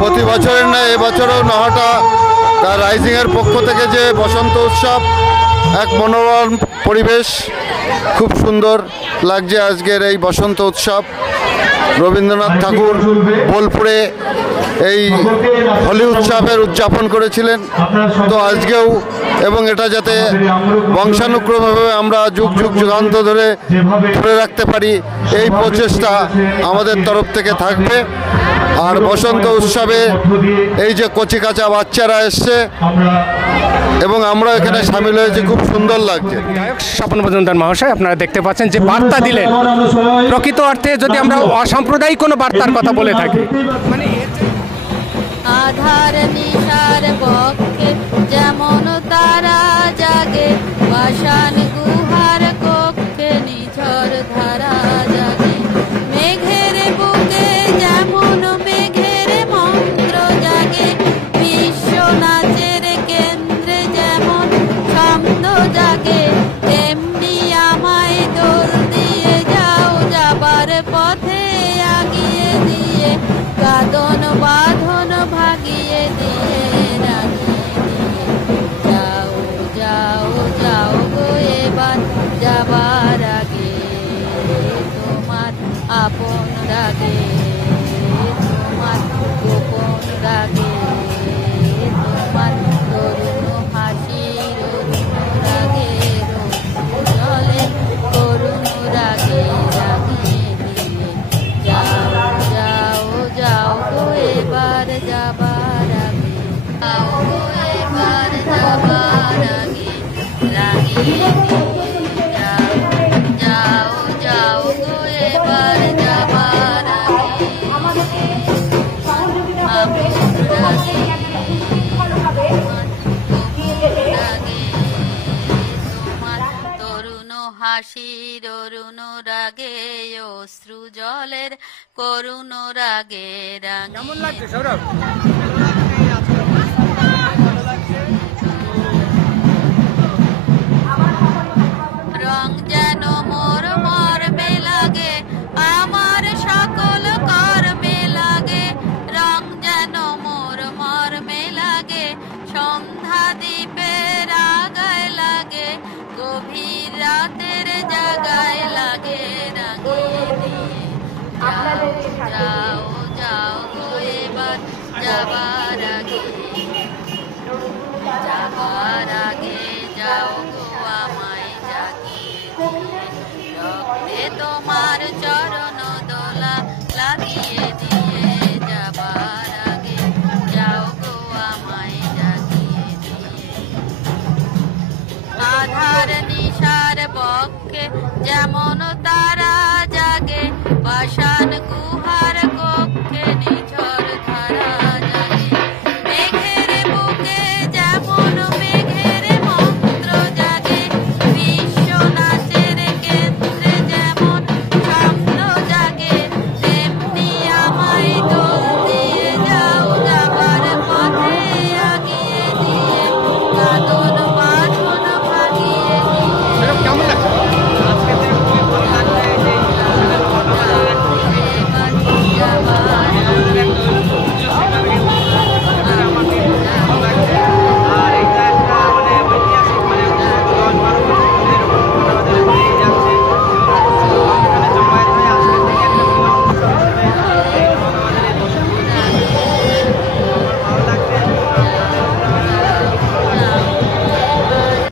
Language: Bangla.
প্রতি বছরের ন্যায় এবছরও নহাটা রাইজিংয়ের পক্ষ থেকে যে বসন্ত উৎসব, এক মনোরম পরিবেশ, খুব সুন্দর লাগছে আজকের এই বসন্ত উৎসব। রবীন্দ্রনাথ ঠাকুর বোলপুরে এই হোলি উৎসবের উদযাপন করেছিলেন, তো আজকেও, এবং এটা যাতে বংশানুক্রমভাবে আমরা যুগ যুগ যুগান্ত ধরে রাখতে পারি, এই প্রচেষ্টা আমাদের তরফ থেকে থাকবে। আর বসন্ত উৎসবে এই যে কচিকাঁচা বাচ্চারা এসছে এবং আমরা এখানে সামিল হয়েছি, খুব সুন্দর লাগছে। স্বপন মজুমদার মহাশয়, আপনারা দেখতে পাচ্ছেন যে বার্তা দিলেন, প্রকৃত অর্থে যদি আমরা অসাম্প্রদায়িক কোনো বার্তার কথা বলে থাকি, মানে আধার নিশার পক্ষে যেমন তারা জাগে, পাষাণ গুহার কক্ষে নিঝর ধারা জাগে, মেঘের বুকে যেমন মেঘের মন্ত্র জাগে, বিশ্ব নাচের কেন্দ্রে যেমন ছন্দ জাগে, তেমনি আমায় দোল দিয়ে যাও যাবার পথে আগিয়ে দিয়ে, কাঁদন বাঁধন ভাগিয়ে দিয়ে, রাগিয়ে দিয়ে, যাও যাও যাও গো এবার যাবার আগে, তোমার আপন রাগে, তোমার গোপন রাগে, তোমার তরুণ হাসির রাগে, জলে তরুণ রাগে, রাগিয়ে দিয়ে, যাও যাও যাও গো এবার যাবার আগে, যাও গো এবার যাবার আগে, রাগিয়ে দিয়ে, যাও যাও যাও গো এবার যাবার আগে, আপন রাগে, তোমার তরুণ হাসির অরুণ রাগে, অশ্রু জলের করুণ রাগে, কেমন লাগছে সৌরভ? রং যেন মোর মর্মে লাগে, আমার সকল কর্মে লাগে, রং যেন মোর মর্মে লাগে, সন্ধ্যা দ্বীপের আগায় লাগে, গভীর রাতের জাগায় লাগে, রাগিয়ে দিয়ে, যাও যাও যাও গো এবার যাবার